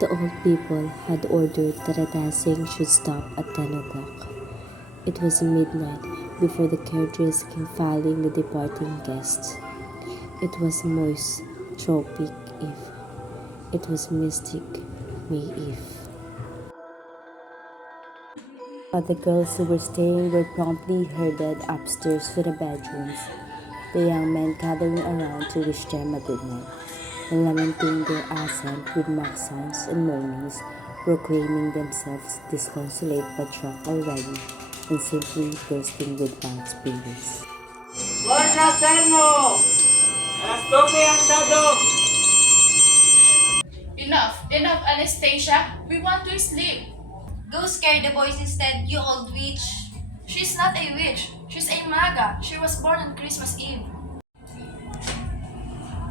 The old people had ordered that the dancing should stop at 10 o'clock. It was midnight before the carriages came filing the departing guests. It was moist, tropic eve. It was mystic May Eve. But the girls who were staying were promptly herded upstairs to the bedrooms, the young men gathering around to wish them a good night, and lamenting their ascent with mock sounds and moanings, proclaiming themselves disconsolate but drunk already, and simply bursting with bad spirits. Enough, enough, Anastasia. We want to sleep. Go scare the boys instead, you old witch. She's not a witch. She's a maga. She was born on Christmas Eve.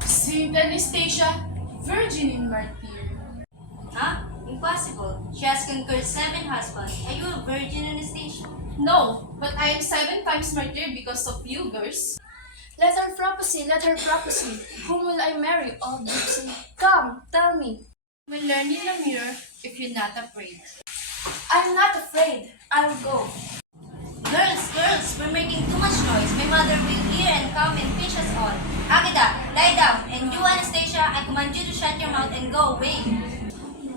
Saint Anastasia, Virgin in Martyr. Huh? Impossible. She has conquered 7 husbands. Are you a virgin, Anastasia? No, but I am 7 times martyr because of you, girls. Let her prophecy, let her prophecy. Whom will I marry, old gypsy? Come, tell me. We'll learn in the mirror if you're not afraid. I'm not afraid. I'll go. Girls, we're making too much noise. My mother will hear and come and pinch us all. Agada, lie down. And you, Anastasia, I command you to shut your mouth and go away.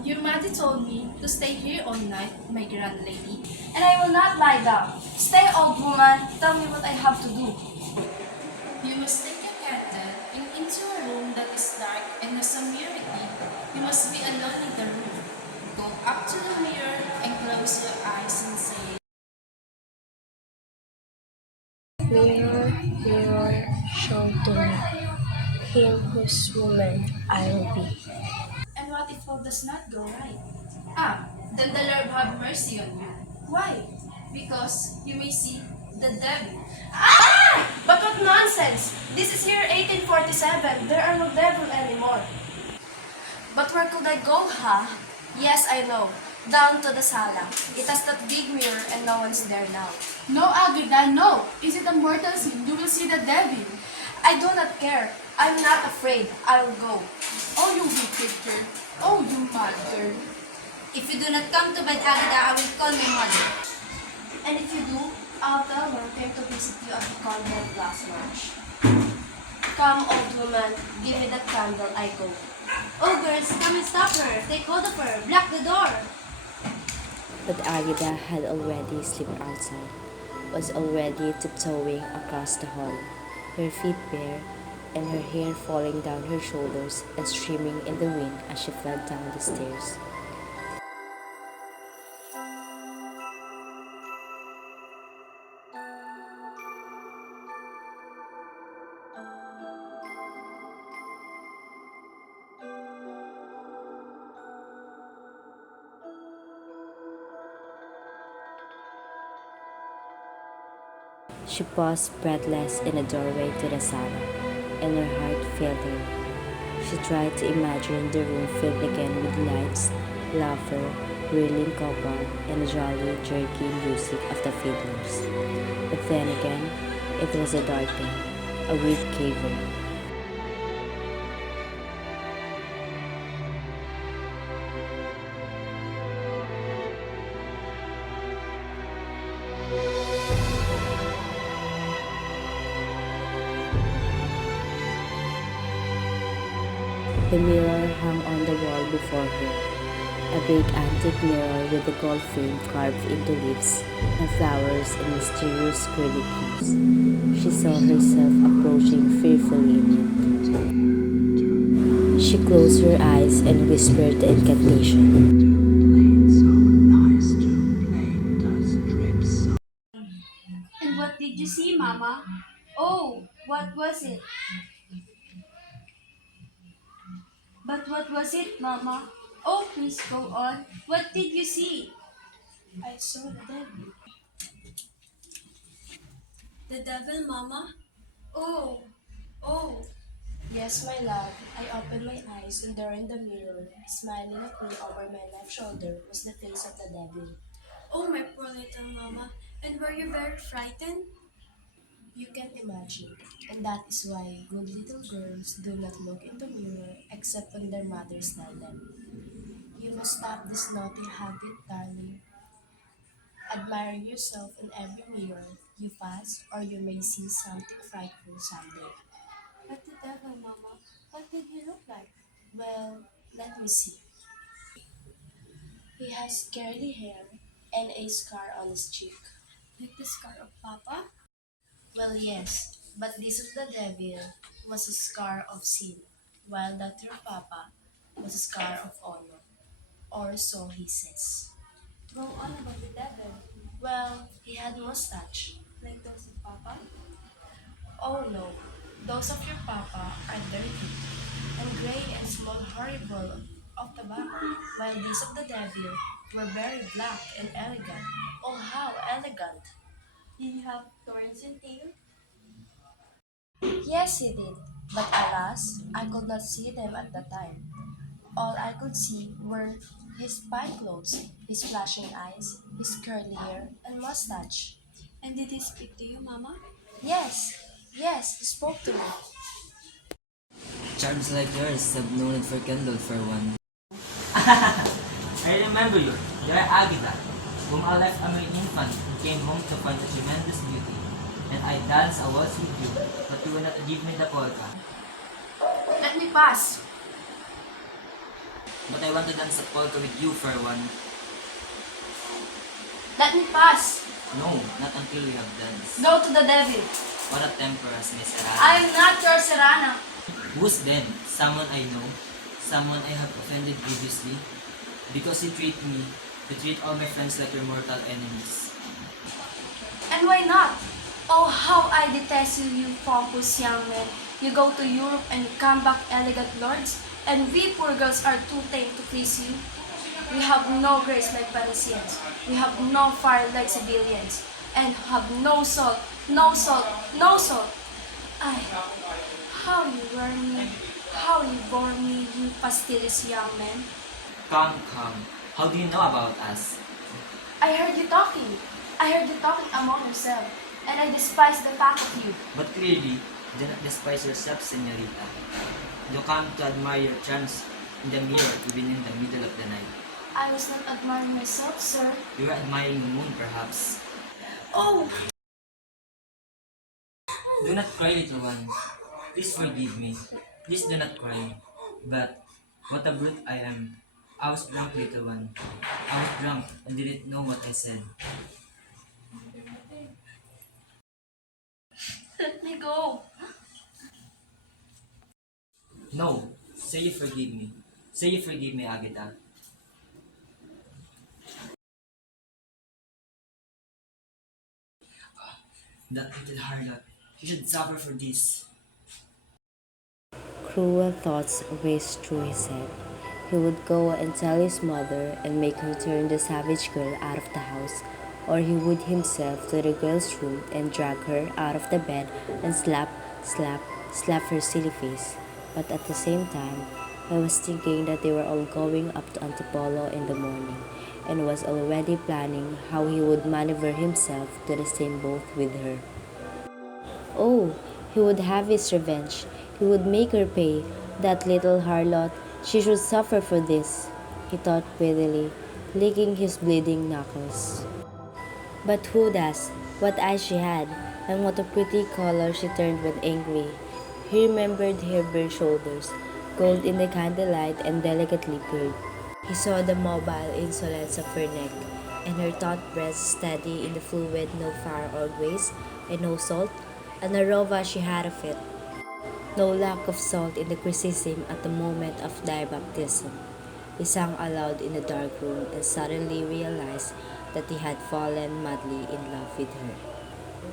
Your mother told me to stay here all night, my grand lady, and I will not lie down. Stay, old woman. Tell me what I have to do. You must take a candle and into a room that is dark and has a mirror in it. You must be alone in the room. Go up to the mirror and close your eyes and say, Mirror, mirror, show to me him whose woman I will be. and what if all does not go right? Ah, then the Lord have mercy on you. Why? Because you may see the devil. Ah! But what nonsense! This is year 1847. There are no devil anymore. But where could I go, huh? Yes, I know. Down to the sala. It has that big mirror and no one's there now. No, Agda, no. Is it a mortal sin? You will see the devil. I do not care. I'm not afraid. I'll go. Oh, you wicked girl. Oh, you mad girl. If you do not come to bed, Agada, I will call my mother. And if you do, I'll tell her came to visit you at the convent last March. Come, old woman. Give me that candle. I go. Oh, girls, come and stop her. Take hold of her. Block the door. But Agida had already slipped outside, was already tiptoeing across the hall, her feet bare, and her hair falling down her shoulders and streaming in the wind as she fled down the stairs. She paused breathless in the doorway to the sala, and her heart failed her. She tried to imagine the room filled again with lights, laughter, whirling copper, and the jolly, jerky music of the fiddlers. But then again, it was a dark day, a weird cavern. The mirror hung on the wall before her, a big antique mirror with a gold frame carved into leaves and flowers and mysterious curly cues. She saw herself approaching fearfully in it. She closed her eyes and whispered the incantation. And what did you see, Mama? Oh, what was it? But what was it, Mama? Oh, please go on. What did you see? I saw the devil. The devil, Mama? Oh, oh. Yes, my love. I opened my eyes and there in the mirror, smiling at me over my left shoulder, was the face of the devil. Oh, my poor little Mama. And were you very frightened? You can imagine, and that is why good little girls do not look in the mirror except when their mothers tell them. You must stop this naughty habit, darling. Admire yourself in every mirror you pass, or you may see something frightful someday. What the devil, Mama? What did he look like? Well, let me see. He has curly hair and a scar on his cheek. Like the scar of Papa? Well, yes, but this of the devil was a scar of sin, while that your Papa was a scar of honor, or so he says. Go on about the devil. Well, he had mustache. Like those of Papa? Oh no, those of your Papa are dirty, and gray and small horrible of the back, while these of the devil were very black and elegant. Oh, how elegant! Did he have thorns in tail? Yes, he did, but alas, I could not see them at the time. All I could see were his fine clothes, his flashing eyes, his curly hair, and mustache. And did he speak to you, Mama? Yes, yes, he spoke to me. Charms like yours have no need for candle for one. I remember you. You are Agita, whom I left a mere infant and came home to find a tremendous beauty. And I danced a waltz with you, but you would not give me the polka. Let me pass. But I want to dance a polka with you for one. Let me pass. No, not until we have danced. Go to the devil. What a temperance, Miss Serrano. I am not your Serana. Who's then? Someone I know? Someone I have offended grievously? Because you treat all my friends like your mortal enemies. And why not? Oh, how I detest you, you pompous young men. You go to Europe and you come back elegant lords, and we poor girls are too tame to please you. We have no grace like Parisians. We have no fire like civilians. And have no salt, no salt, no salt. Ay, how you wear me, how you bore me, you fastidious young men. Come, come. How do you know about us? I heard you talking. I heard you talking among yourself, and I despise the fact of you. But clearly, you do not despise yourself, señorita. You come to admire your charms in the mirror even in the middle of the night. I was not admiring myself, sir. You were admiring the moon, perhaps. Oh, Do not cry, little one. Please forgive me. Please do not cry. But, what a brute I am. I was drunk, little one. I was drunk and didn't know what I said. let me go. No, say you forgive me. Say you forgive me, Agatha. That little harlot. She should suffer for this. Cruel thoughts raced through his head. He would go and tell his mother and make her turn the savage girl out of the house, or he would himself to the girl's room and drag her out of the bed and slap her silly face. But at the same time, I was thinking that they were all going up to Antipolo in the morning, and was already planning how he would maneuver himself to the same boat with her. Oh, he would have his revenge. He would make her pay. That little harlot, she should suffer for this, he thought prettily, licking his bleeding knuckles. But who does? What eyes she had, and what a pretty color she turned when angry. He remembered her bare shoulders, gold in the candlelight and delicately curved. He saw the mobile insolence of her neck, and her taut breast steady in the fluid, no fire or grace, and no salt, an aroma she had of it. No lack of salt in the criticism at the moment of their baptism. He sang aloud in the dark room and suddenly realized that he had fallen madly in love with her.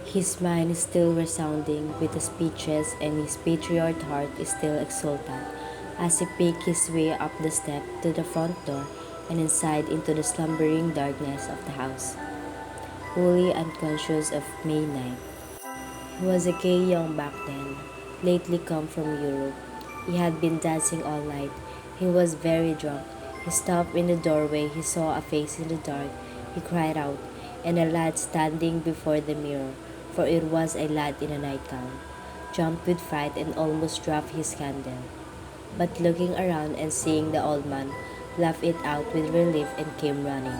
His mind is still resounding with the speeches, and his patriot heart is still exultant as he picked his way up the step to the front door and inside into the slumbering darkness of the house, wholly unconscious of May night. He was a gay young back then, lately come from Europe. He had been dancing all night. He was very drunk. He stopped in the doorway. He saw a face in the dark. He cried out, and a lad standing before the mirror, for it was a lad in a nightgown, jumped with fright and almost dropped his candle. But looking around and seeing the old man, laughed it out with relief, and came running.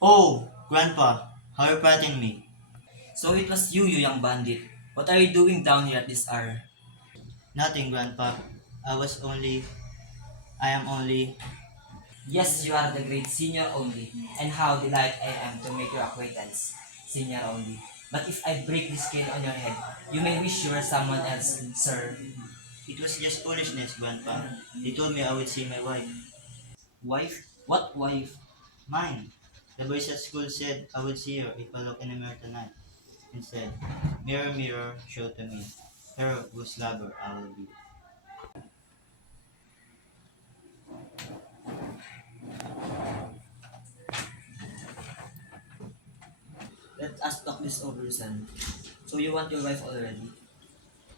Oh, Grandpa, how are you patting me? So it was you, you young bandit. What are you doing down here at this hour? Nothing, Grandpa. I am only. Yes, you are the great senior only, and how delight I am to make your acquaintance, senior only. But if I break this cane on your head, you may wish you were someone else, sir. It was just foolishness, Grandpa. They told me I would see my wife. Wife? What wife? Mine. The boys at school said I would see her if I look in the mirror tonight. And said, mirror, mirror, show to me. Her whose lover I will be. Let us talk this over, son. So you want your wife already?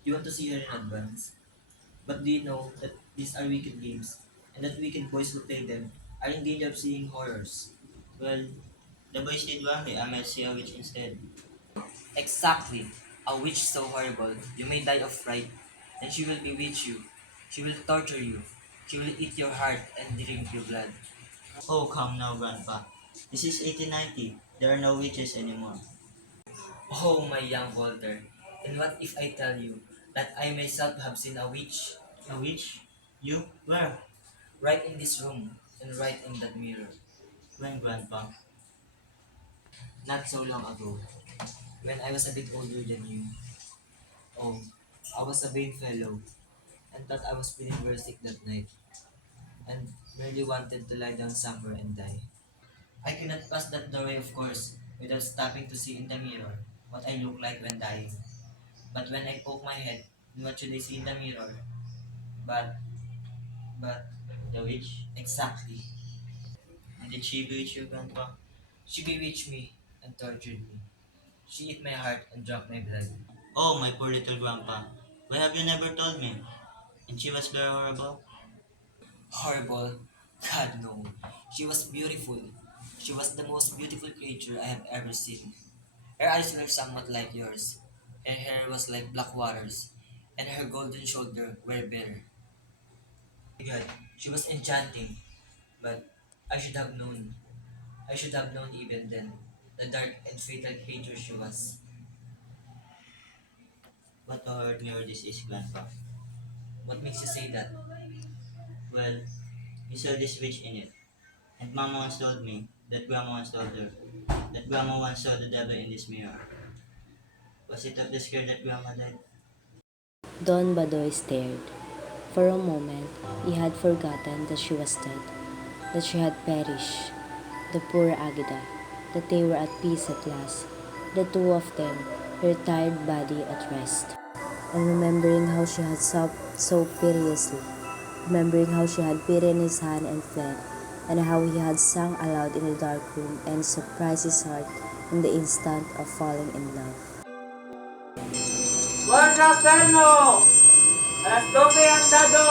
You want to see her in advance? But do you know that these are wicked games, and that wicked boys who play them are in danger of seeing horrors? Well, the boys did warn me I might see a witch instead. Exactly. A witch so horrible, you may die of fright, and she will bewitch you. She will torture you. She will eat your heart and drink your blood. Oh, come now, Grandpa. This is 1890. There are no witches anymore. Oh, my young Walter, and what if I tell you that I myself have seen a witch A witch? You? Where? right in this room and right in that mirror? When, Grandpa? Not so long ago, when I was a bit older than you. Oh, I was a vain fellow and thought I was feeling very sick that night and merely wanted to lie down somewhere and die. I could not pass that doorway, of course, without stopping to see in the mirror what I look like when dying. But when I poke my head, what should I see in the mirror? But, but, The witch? exactly. And did she bewitch you, Grandpa? She bewitched me and tortured me. She ate my heart and drank my blood. Oh, my poor little Grandpa. Why have you never told me? And she was very horrible? Horrible? God, no. She was beautiful. She was the most beautiful creature I have ever seen. Her eyes were somewhat like yours. Her hair was like black waters, and her golden shoulder were bare. My God, she was enchanting, but I should have known. I should have known even then the dark and fatal creature she was. What a horrid mirror this is, Grandpa. What makes you say that? Well, you saw this witch in it. And Mama once told me that Grandma once told her that Grandma once saw the devil in this mirror. Was it of the scare that Grandma died? Don Badoy stared. For a moment, he had forgotten that she was dead, that she had perished. The poor Agida, that they were at peace at last, the two of them, her tired body at rest. And remembering how she had sobbed so piteously, remembering how she had bitten his hand and fled, and how he had sung aloud in the dark room and surprised his heart in the instant of falling in love. Buongiorno! Estoy andando!